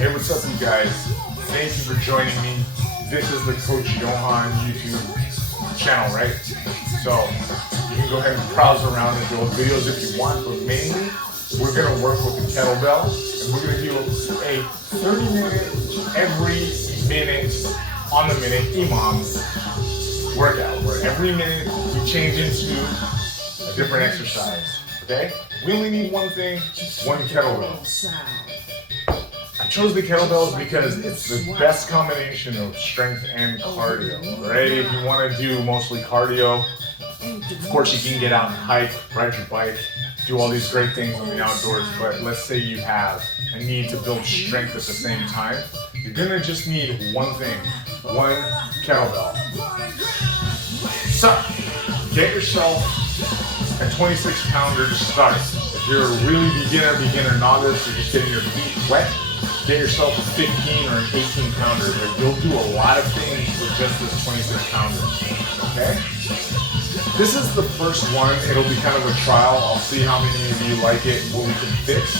Hey, what's up, you guys? Thank you for joining me. This is the Coach Johan YouTube channel, right? So you can go ahead and browse around and do videos if you want, but mainly we're gonna work with the kettlebell, and we're gonna do a 30-minute, every minute on the minute EMOM workout, where every minute we change into a different exercise. Okay? We only need one thing, one kettlebell. I chose the kettlebells because it's the best combination of strength and cardio, right? If you want to do mostly cardio, of course you can get out and hike, ride your bike, do all these great things in the outdoors, but let's say you have a need to build strength at the same time, you're gonna just need one thing, one kettlebell. So, get yourself a 26-pounder to start. If you're a really beginner novice, you're just getting your feet wet, get yourself a 15 or an 18-pounder, but you'll do a lot of things with just this 26-pounder, okay? This is the first one. It'll be kind of a trial. I'll see how many of you like it and what we can fix.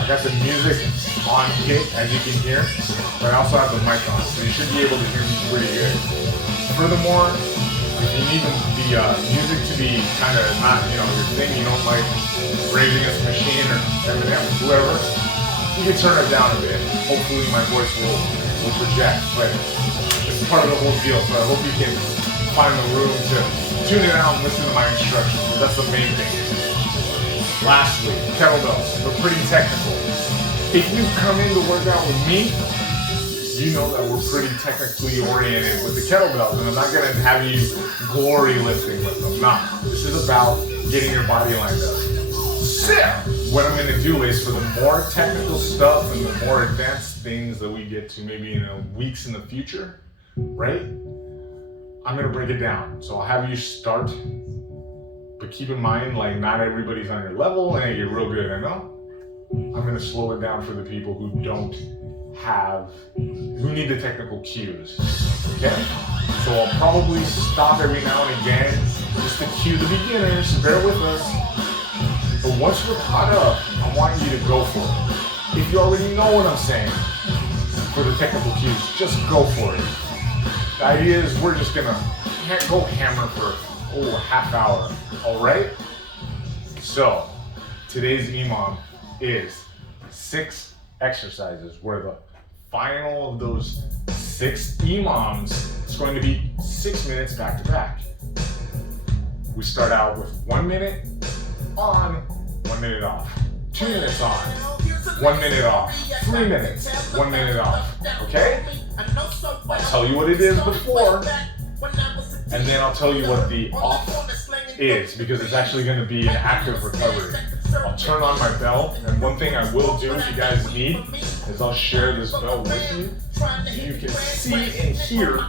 I got the music on hit, as you can hear, but I also have the mic on, so you should be able to hear me pretty good. Furthermore, if you need the music to be kind of not, your thing, you don't like Rage Against the Machine or Eminem or whoever, you can turn it down a bit. Hopefully my voice will project, but it's part of the whole deal, so I hope you can find the room to tune it out and listen to my instructions. That's the main thing. Lastly, kettlebells. They're pretty technical. If you come in to work out with me, you know that we're pretty technically oriented with the kettlebells, and I'm not gonna have you glory lifting with them. Nah, this is about getting your body lined up. So, what I'm gonna do is, for the more technical stuff and the more advanced things that we get to maybe in weeks in the future, right? I'm gonna break it down. So I'll have you start, but keep in mind, like, not everybody's on your level, and you're real good, I know. I'm gonna slow it down for the people who who need the technical cues, okay? So I'll probably stop every now and again just to cue the beginners, bear with us. But once we're caught up, I want you to go for it. If you already know what I'm saying for the technical cues, just go for it. The idea is we're just gonna go hammer for a half hour, all right? So today's EMOM is 6 exercises, where the final of those 6 EMOMs is going to be 6 minutes back to back. We start out with 1 minute on, 1 minute off, 2 minutes on, 1 minute off, 3 minutes, 1 minute off, okay? I'll tell you what it is before, and then I'll tell you what the off is, because it's actually going to be an active recovery. I'll turn on my bell, and one thing I will do if you guys need is I'll share this bell with you. You can see and hear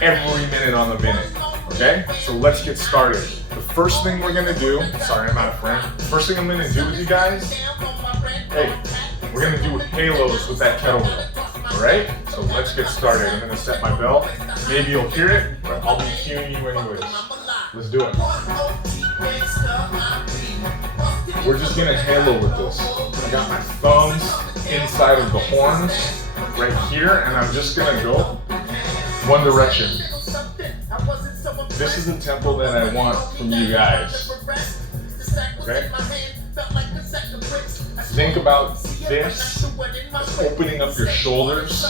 every minute on the minute, okay? So let's get started. The first thing we're gonna do, sorry I'm out of frame. First thing I'm gonna do with you guys, hey, we're gonna do halos with that kettlebell, all right? So let's get started. I'm gonna set my bell. Maybe you'll hear it, but I'll be cueing you anyways. Let's do it. We're just gonna halo with this. I got my thumbs inside of the horns right here, and I'm just gonna go one direction. This is the tempo that I want from you guys, okay? Think about this as opening up your shoulders,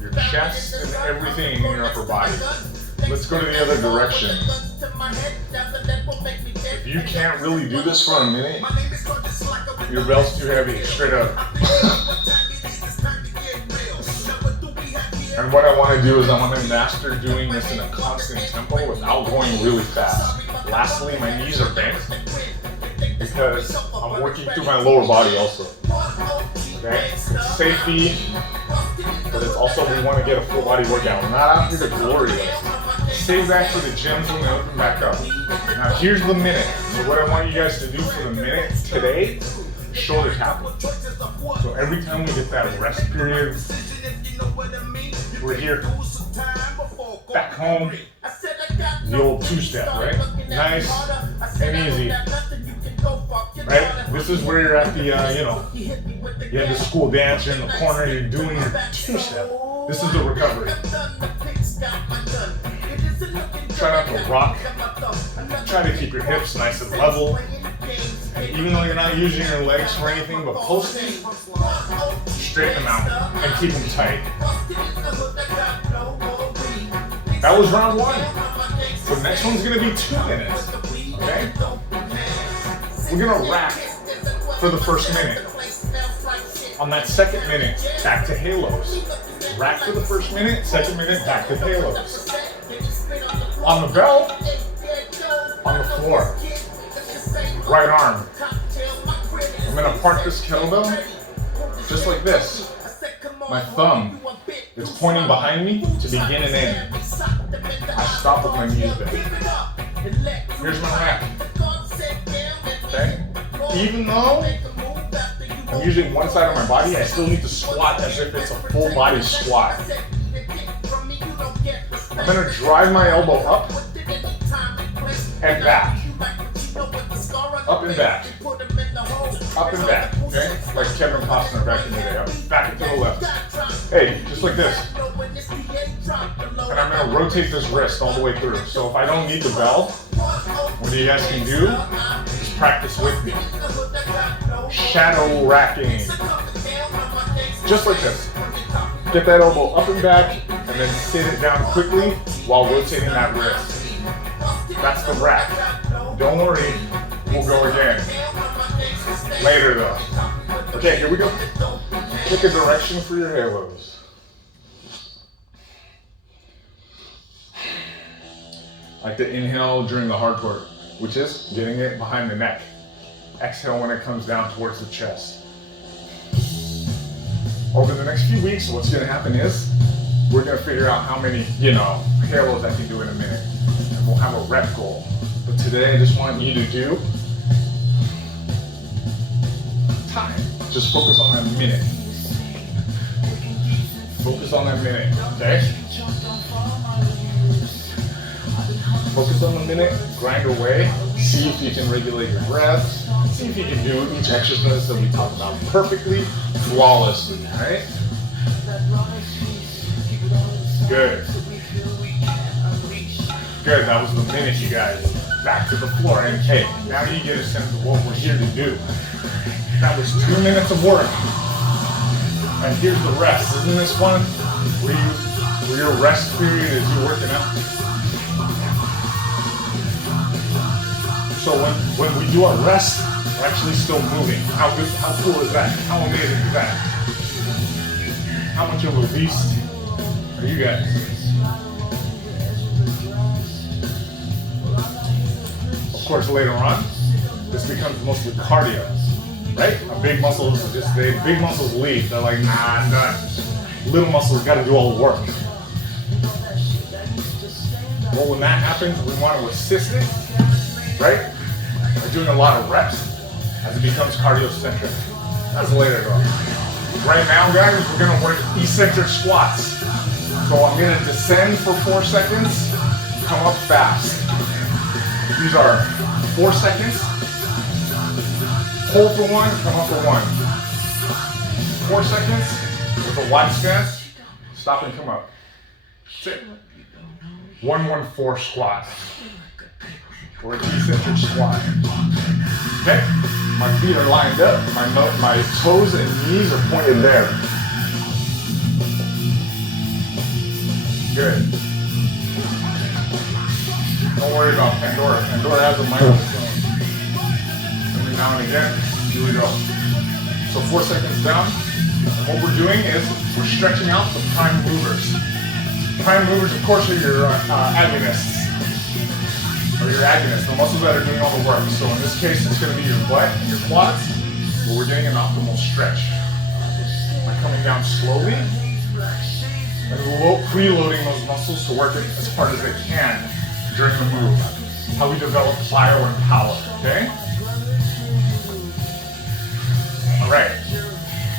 your chest, and everything in your upper body. Let's go to the other direction. If you can't really do this for a minute, your bell's too heavy, straight up. And what I want to do is I want to master doing this in a constant tempo without going really fast. Lastly, my knees are bent because I'm working through my lower body also. Okay? It's safety, but it's also we want to get a full body workout. We're not out here to glory lift. Save that for the gyms when we open back up. Now here's the minute. So what I want you guys to do for the minute today, shoulder tapping. So every time we get that rest period, we're here, back home, the old 2-step, right? Nice and easy. right? This is where you're at the, you know, you have the school dance, you're in the corner, you're doing your two-step. This is the recovery. Try not to rock. Try to keep your hips nice and level. And even though you're not using your legs for anything but posting, straighten them out and keep them tight. That was round one. So the next one's gonna be 2 minutes, okay? We're gonna rack for the first minute. On that second minute, back to halos. Rack for the first minute, second minute, back to halos. On the bell, on the floor. Right arm. I'm gonna park this kettlebell just like this. My thumb is pointing behind me to begin and end. I stop with my knees bent. Here's my rack. Okay? Even though I'm using one side of my body, I still need to squat as if it's a full body squat. I'm gonna drive my elbow up and back. Up and back. Up and back, okay? Like Kevin Costner back in the day. Back and to the left. Hey, just like this. And I'm gonna rotate this wrist all the way through. So if I don't need the bell, what you guys can do is practice with me. Shadow racking. Just like this. Get that elbow up and back, and then sit it down quickly while rotating that wrist. That's the rack. Don't worry, we'll go again. Later though. Okay, here we go. Pick a direction for your halos. I like to inhale during the hard core, which is getting it behind the neck. Exhale when it comes down towards the chest. Over the next few weeks, what's gonna happen is, we're gonna figure out how many, halos I can do in a minute. And we'll have a rep goal. But today, I just want you to do time. Just focus on that minute. Focus on that minute, okay? Focus on the minute, grind away, see if you can regulate your breath, see if you can do each exercise that we talked about perfectly, flawlessly, right? Good. Good, that was the minute, you guys. Back to the floor, and hey, now you get a sense of what we're here to do. That was 2 minutes of work. And here's the rest. Isn't this fun? Where your rest period is you working out. So when we do our rest, we're actually still moving. How cool is that? How amazing is that? How much of a beast are you guys? Of course, later on, this becomes mostly cardio, right? Big muscles leave. They're like, nah, I'm done. Little muscles got to do all the work. Well, when that happens, we want to assist it, right? We're doing a lot of reps as it becomes cardio-centric. That's later though. Right now, guys, we're gonna work eccentric squats. So I'm gonna descend for 4 seconds, come up fast. These are 4 seconds, hold for 1, come up for 1. 4 seconds with a wide stance, stop and come up. That's it. 1-1-4 squat. Or an eccentric squat. Okay? My feet are lined up, my toes and knees are pointed there. Good. Don't worry about Pandora. Pandora has a microphone. Every now and again, here we go. So 4 seconds down. And what we're doing is we're stretching out the prime movers. Prime movers, of course, are your agonists. Or your agonists, the muscles that are doing all the work. So in this case, it's going to be your butt and your quads, where we're doing an optimal stretch. By coming down slowly, and preloading those muscles to work as hard as they can during the move. How we develop plyo and power, okay? All right,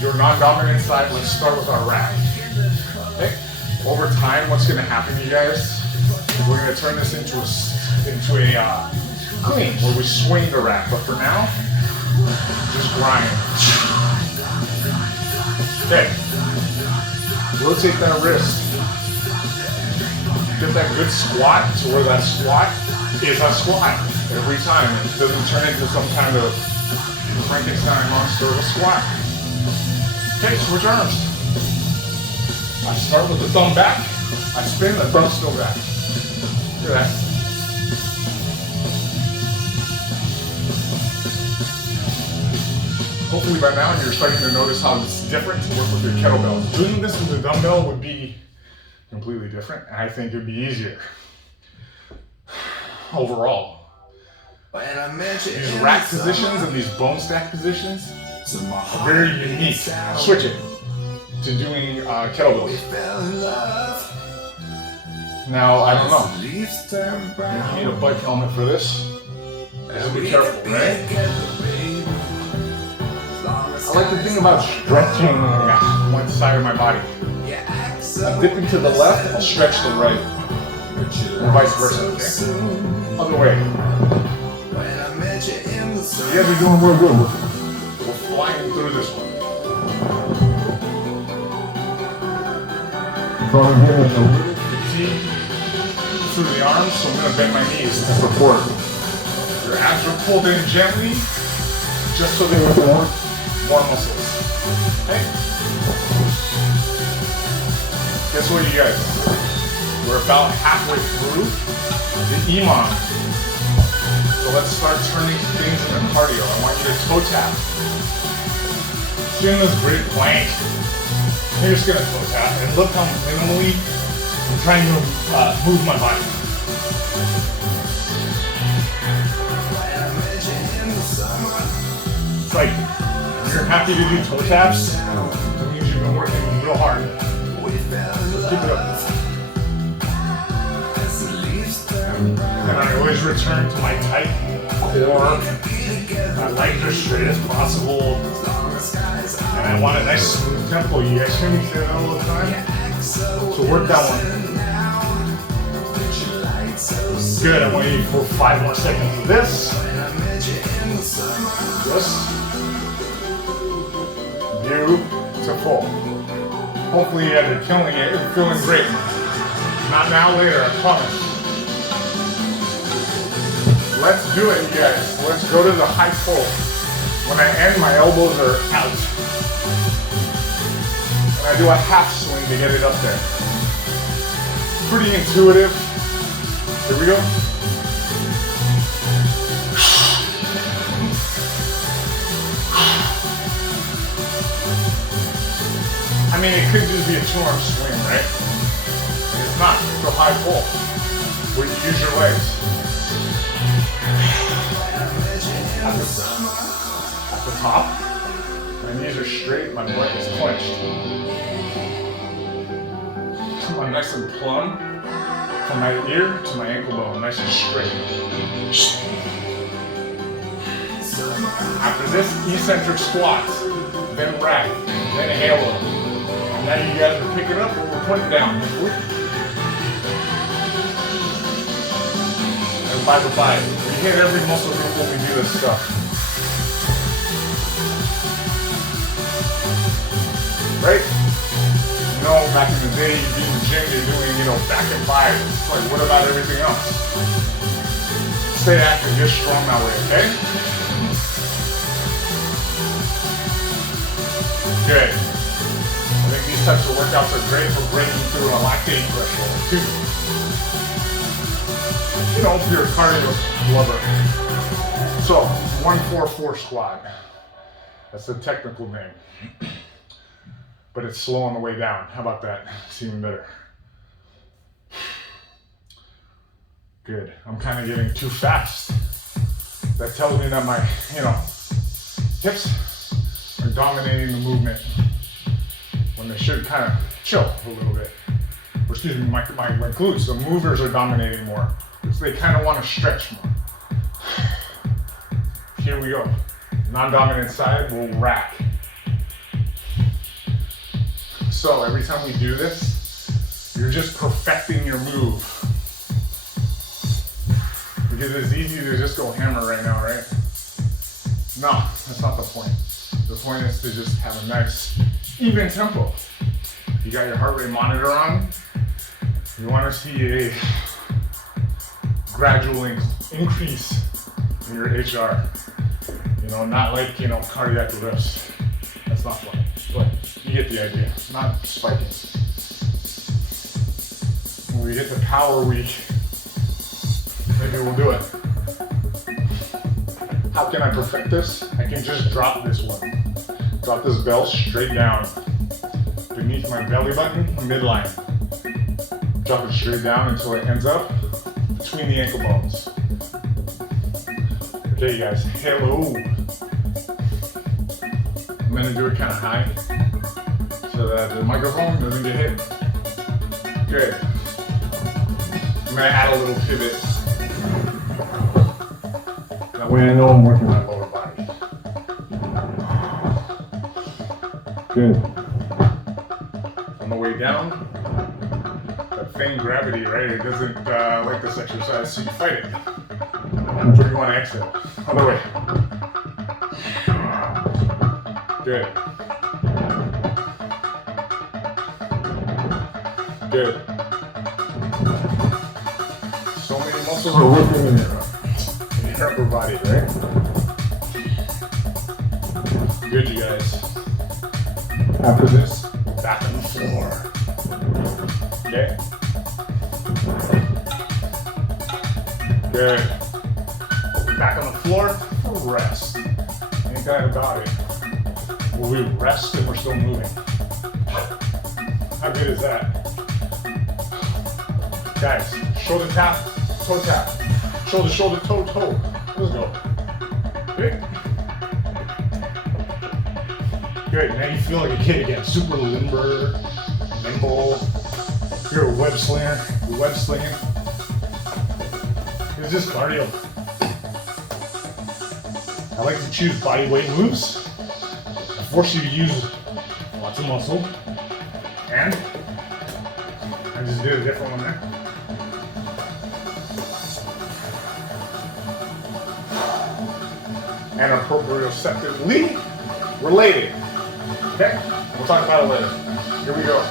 your non-dominant side, let's start with our rack. Okay? Over time, what's going to happen, you guys? We're going to turn this into a clean, where we swing the rack. But for now, Just grind. Okay. Rotate that wrist. Get that good squat to where that squat is a squat every time. It doesn't turn into some kind of Frankenstein monster of a squat. Okay, switch arms. I start with the thumb back. I spin, the thumb's still back. Look at that. Hopefully by now you're starting to notice how it's different to work with your kettlebell. Doing this with a dumbbell would be completely different, and I think it would be easier overall. These rack positions and these bone stack positions are very unique. Switch it to doing kettlebells. Now, I don't know. You need a bike helmet for this. Just be careful, right? I like to think about stretching one side of my body. I'm dipping to the left, I'll stretch the right. And vice versa, okay? Other way. You guys are doing real good. We're flying through this one. So I'm getting a little fatigue through the arms, so I'm going to bend my knees to support. Your abs are pulled in gently, just so they will form more muscles. Okay? Guess what, you guys? We're about halfway through the EMOM. So let's start turning things into cardio. I want you to toe tap. Doing this great plank. You're just gonna toe tap and look how minimally I'm trying to move my body. It's like, if you're happy to do toe taps, that means you've been working real hard. Keep it up. And I always return to my tight core. I like it as straight as possible. And I want a nice smooth tempo. You guys hear me say that all the time? So work that one. Good, I want you for 5 more seconds of this. This. Beautiful. Hopefully you guys are killing it and feeling great. Not now, later, I promise. Let's do it, you guys. Let's go to the high pull. When I end, my elbows are out. And I do a half swing to get it up there. Pretty intuitive. Here we go. I mean, it could just be a 2-arm swing, right? It's not. It's a high pull where you use your legs. At the top, my knees are straight, my butt is clenched. I'm nice and plumb from my ear to my ankle bone, nice and straight. After this, eccentric squats, then rack, then halo. And now you guys are picking up what we're putting down. And by the by, we hit every muscle group when we do this stuff. Right? You know, back in the day, you'd be in the gym, you're doing, back and five. It's like, what about everything else? Stay active, get strong that way, okay? Good. I think these types of workouts are great for breaking through a lactate threshold, too. If you're a cardio lover. So, 1-4-4 squat. That's the technical name. But it's slow on the way down. How about that? It's even better. Good. I'm kind of getting too fast. That tells me that my, hips are dominating the movement when they should kind of chill a little bit. Or excuse me, my glutes, the movers are dominating more. Because they kind of want to stretch more. Here we go. Non-dominant side, we'll rack. So every time we do this, you're just perfecting your move. Because it's easy to just go hammer right now, right? No, that's not the point. The point is to just have a nice, even tempo. You got your heart rate monitor on. You want to see a gradual increase in your HR. You know, not like, you know, cardiac arrest. That's not fun. But you get the idea. Not spiking. When we get to power week, maybe we'll do it. How can I perfect this? I can just drop this one. Drop this bell straight down beneath my belly button, midline. Drop it straight down until it ends up between the ankle bones. Okay, you guys, hello. I'm gonna do it kind of high so that the microphone doesn't get hit. Good. I'm gonna add a little pivot. That way I know I'm working my lower body. Good. On the way down, that thing, gravity, right? It doesn't like this exercise, so you fight it. That's where you want to exhale. Other way. Good. Good. So many muscles are working in your upper body, right? Good, you guys. After this, back on the floor. Okay? Good. Back on the floor for rest. Ain't that about it? Will we rest if we're still moving? How good is that? Guys, shoulder tap, toe tap. Shoulder, shoulder, toe, toe. Let's go. Good. Good. Now you feel like a kid again. Super limber, nimble. You're a web slinger. You're web slinging. It's just cardio. I like to choose body weight moves. I force you to use lots of muscle. And I just did a different one there. And are proprioceptively related. Okay? We'll talk about it later. Here we go.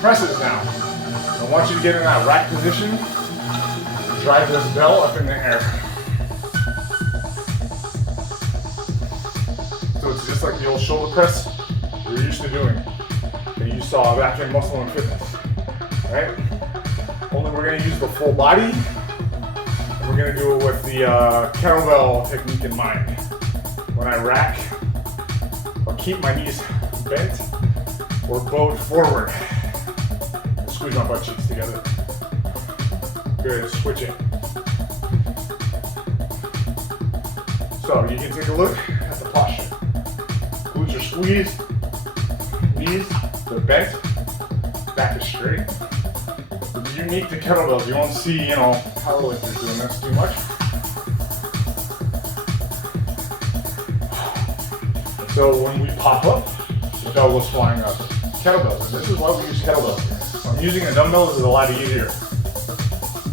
Presses now. I want you to get in that rack position. Drive this bell up in the air. So it's just like the old shoulder press you're used to doing. That you saw back in Muscle and Fitness. Right? Only we're going to use the full body. And we're going to do it with the kettlebell technique in mind. When I rack, I'll keep my knees bent or bowed forward. And squeeze my butt cheeks together. Good, switch it. So you can take a look at the posture. Glutes are squeezed, knees, they're bent, back is straight. It's unique to kettlebells. You won't see, you know, powerlifters doing this too much. So when we pop up, the bell goes flying up. Kettlebells, and this is why we use kettlebells. So I'm using a dumbbell is a lot easier.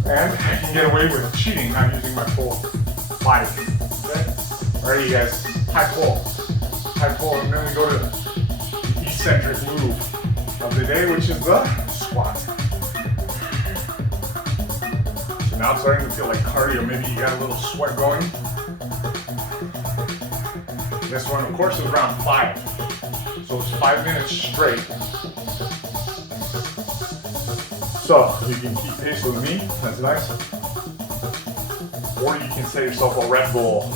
And I can get away with cheating, not using my full body. Okay? Alright, you guys, high pull. High pull, and then we go to the eccentric move of the day, which is the squat. So now it's starting to feel like cardio. Maybe you got a little sweat going. This one, of course, is round 5. So it's 5 minutes straight. So you can keep pace with me, that's nice. Or you can set yourself a rep goal.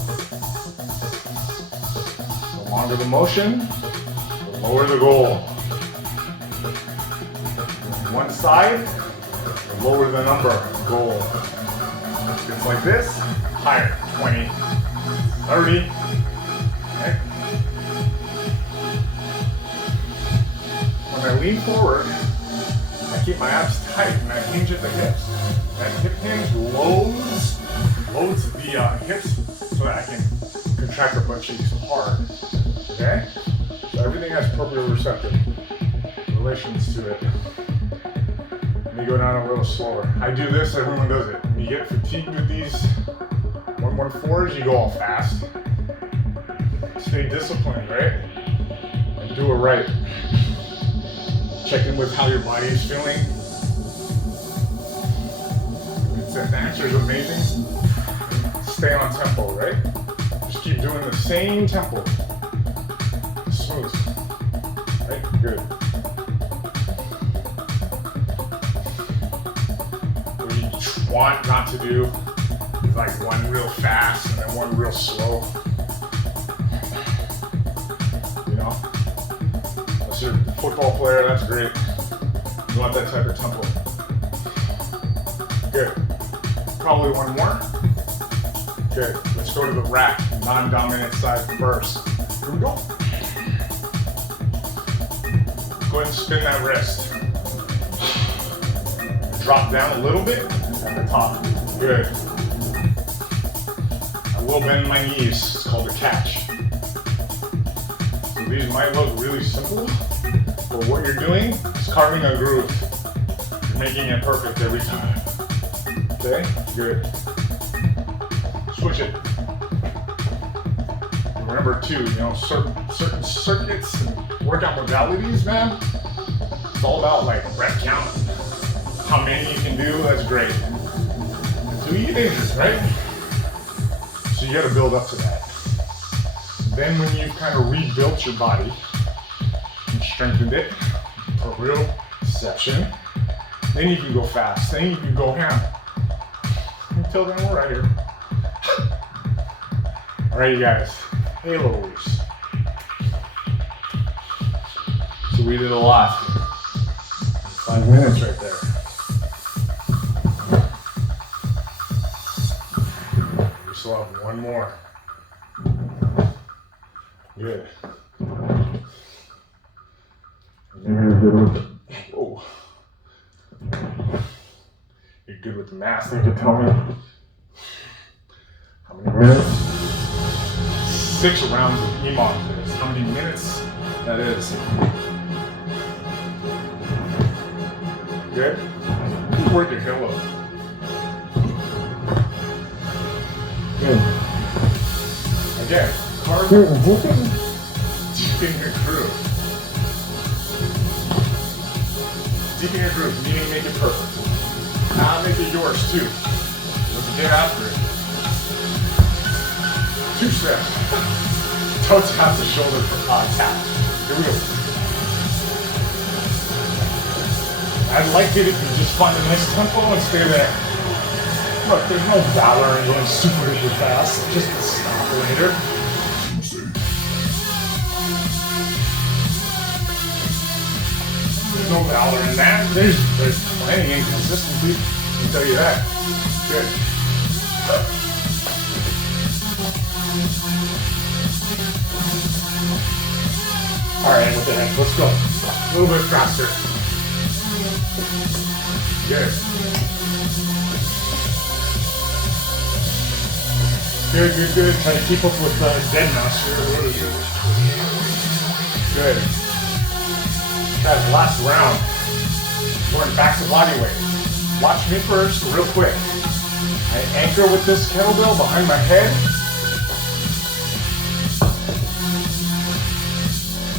The longer the motion, the lower the goal. One side, the lower the number goal. It's like this, higher, 20, 30. Okay. When I lean forward, I keep my abs tight and I hinge at the hips. That hip hinge loads the hips so that I can contract the butt cheeks hard. Okay? So everything has proprioceptive relations to it. Let me go down a little slower. I do this, everyone does it. When you get fatigued with these 114s, you go all fast. Stay disciplined, right? And do it right. Check in with how your body is feeling. If the answer is amazing, stay on tempo, right? Just keep doing the same tempo. Smooth. Right? Good. What you want not to do is like one real fast and then one real slow. You know? Unless you're a football player, that's great. You want that type of tempo. Good. Probably one more. Good. Let's go to the rack, non-dominant side first. Here we go. Go ahead and spin that wrist. Drop down a little bit at the top. Good. I will bend my knees. It's called a catch. So these might look really simple, but what you're doing is carving a groove. You're making it perfect every time. Okay? Good. Switch it. Remember too, you know, certain circuits and workout modalities, man, it's all about like rep count. How many you can do, that's great. So you get injured, right? So you gotta build up to that. Then when you've kind of rebuilt your body and strengthened it for a real session, then you can go fast, then you can go ham. Until then, we're right here. All right, you guys, halos. So we did a lot. 5 minutes right there. We still have one more. Good. Whoa. You're good with the math, you can tell me how many minutes? 6 rounds of EMOM is how many minutes that is. Good? Work your halo. Good. Again, carve deep in your groove. Deep in your groove, meaning make it perfect. Now make it yours too. Let's get after it. 2 steps. Toe tap the shoulder for tap. Here we go. I'd like it if you just find a nice tempo and stay there. Look, there's no valor in going super duper fast. Just to stop later. There's no valor in that. There's plenty of inconsistency. I can tell you that. Good. Alright, what the heck? Let's go. A little bit faster. Good. Good. Try to keep up with dead mouse here. What is it? Good. Guys, last round. Going back to body weight. Watch me first, real quick. I anchor with this kettlebell behind my head.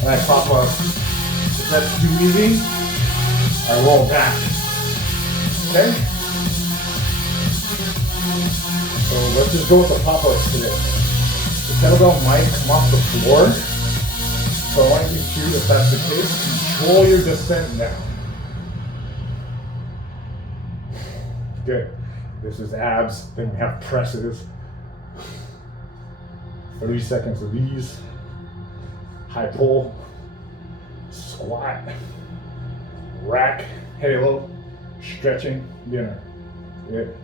And I pop up. If that's too easy, I roll back. Okay? So let's just go with the pop-ups today. The kettlebell might come off the floor. So I want you to, if that's the case, control your descent down. Good. This is abs, then we have presses. 30 seconds of these. High pull, squat, rack, halo, stretching, dinner. Good.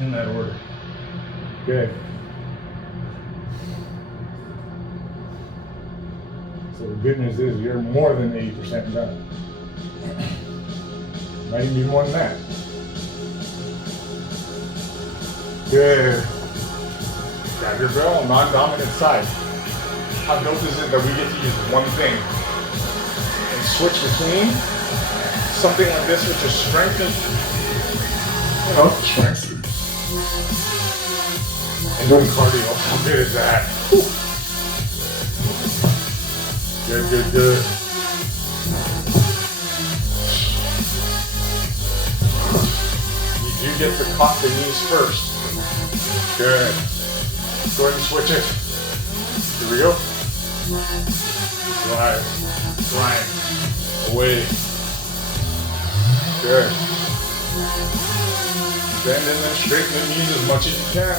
In that order. Good. So the good news is you're more than 80% done. Might even be more than that. Good. Grab your bell, non-dominant side. How dope is it that we get to use one thing and switch between something like this, which is strength and, strength. and doing cardio. How good is that? Whew. Good, good, good. You do get to cock the knees first. Good. Go ahead and switch it. Here we go. Drive. Grind. Away. Good. Bend and then straighten the knees as much as you can.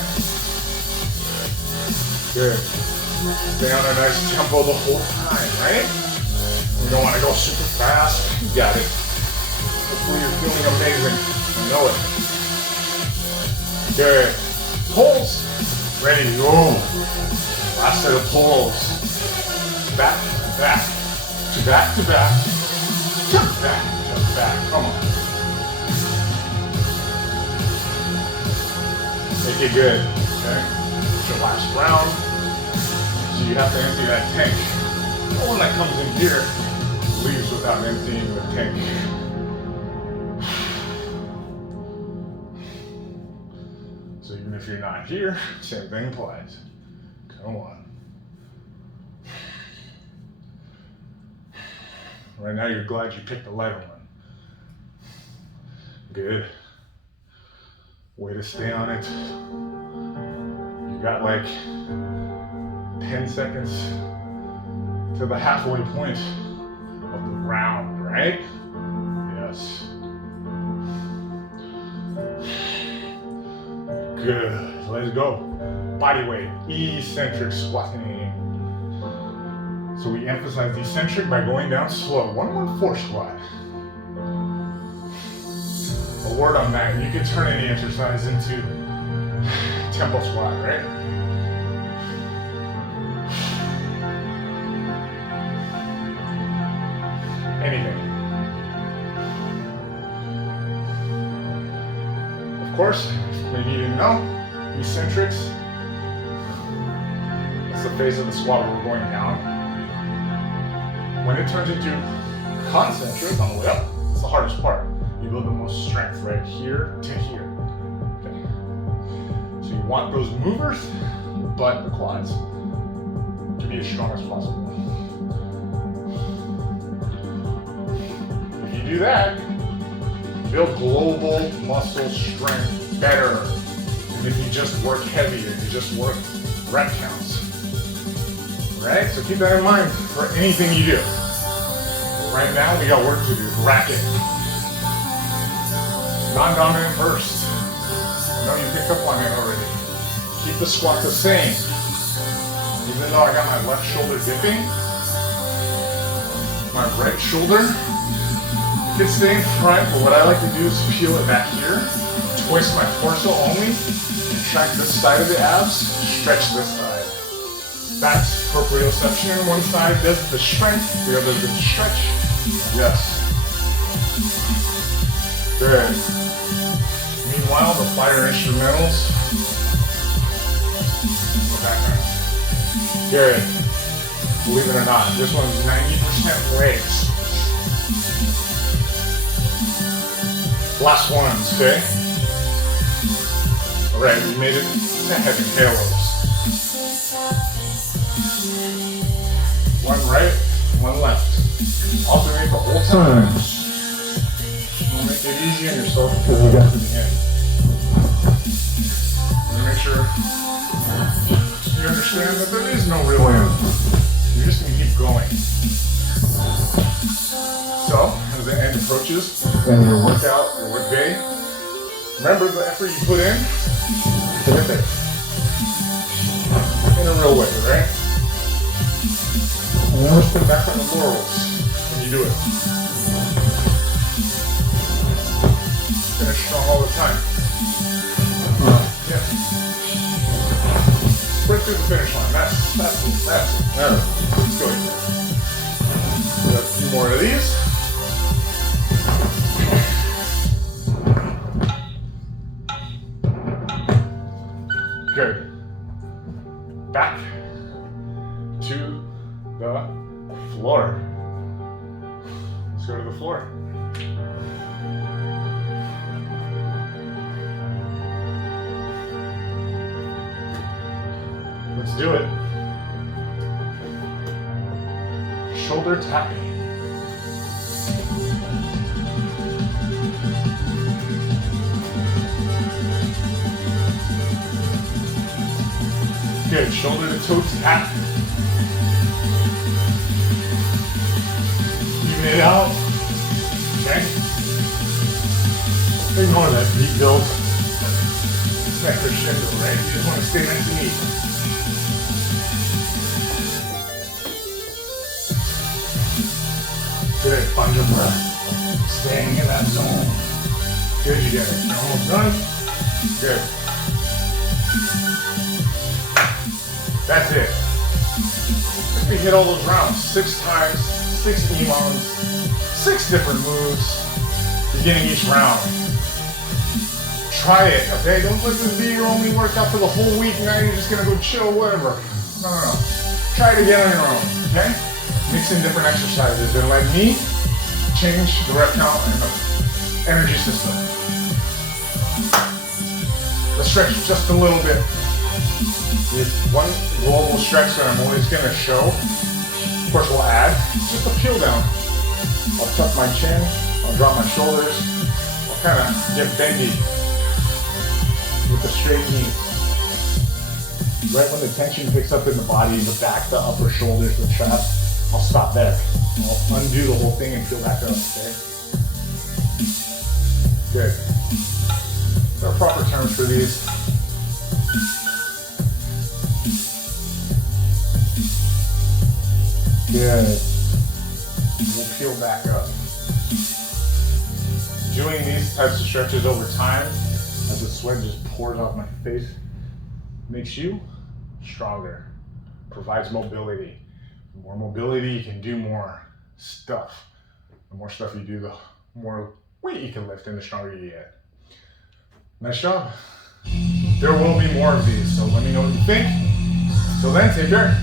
Good. Stay on a nice tempo the whole time, right? You don't want to go super fast. You got it. Hopefully you're feeling amazing. I know it. Good. Pulls. Ready to go. Last set of pulls. Back to back. To back to back. To back to back. Come on. Make it good. Okay? It's your last round. So you have to empty that tank. No one that comes in here leaves without emptying the tank. So even if you're not here, same thing applies. Come on. Right now you're glad you picked the lighter one. Good. Way to stay on it. You got like 10 seconds to the halfway point of the round, right? Yes. Good. Let's go. Body weight. Eccentric squatting. So we emphasize eccentric by going down slow. 114 squat. A word on that. You can turn any exercise into tempo squat, right? Anything. Of course, maybe you didn't know, eccentrics, that's the phase of the squat where we're going down. When it turns into concentric on the way up, it's the hardest part. You build the most strength right here to here. Okay. So you want those movers, but the quads, to be as strong as possible. If you do that, you build global muscle strength better than if you just work heavier, you just work rep counts. Right? So keep that in mind for anything you do. Right now, we got work to do. Racket. Non-dominant burst. I know you picked up on it already. Keep the squat the same. Even though I got my left shoulder dipping, my right shoulder, it can stay in front, but what I like to do is peel it back here, twist my torso only, contract this side of the abs, stretch this side. That's proprioception. One side does the strength, the other does the stretch. Yes. Good. Meanwhile, the fire instrumentals in the background. Good. Believe it or not, this one's 90% legs. Last ones, okay? All right, we made it to heavy halos. One right, one left. Alternate the whole time. Don't make it easy on yourself because you got to the end. Make sure you understand that there is no real end. You're just going to keep going. So, as the end approaches, and your workout, your work day, remember the effort you put in, get it there. In a real way, right? And never sit back on the laurels when you do it. Finish strong all the time. Yeah. Sprint through the finish line. That's it. All right, let's go. We got a few more of these. Good. Back to the floor. Let's go to the floor. Let's do it. Shoulder tapping. Good, shoulder to toe tap. Even it out. Okay. Ignore that deep build. It's that crescendo, right? You just want to stay nice and neat. Good, find your breath. Staying in that zone. Good, you get it. You're almost done. Good. That's it. We hit all those rounds 6 times, 6 EMOMs, 6 different moves, beginning each round. Try it, okay? Don't let this be your only workout for the whole week. Now you're just gonna go chill, whatever. No. Try it again on your own, okay? Mix in different exercises and let me change the rep count and the energy system. Let's stretch just a little bit. With one global stretch that I'm always going to show, of course we'll add, just a peel down. I'll tuck my chin, I'll drop my shoulders, I'll kind of get bendy with the straight knees. Right when the tension picks up in the body, the back, the upper shoulders, the chest, I'll stop there. I'll undo the whole thing and peel back up, okay? Good. There are proper terms for these. Good. We'll peel back up. Doing these types of stretches over time, as the sweat just pours off my face, makes you stronger, provides mobility. The more mobility, you can do more stuff. The more stuff you do, the more weight you can lift and the stronger you get. Nice job. There will be more of these, so let me know what you think. Till then, take care.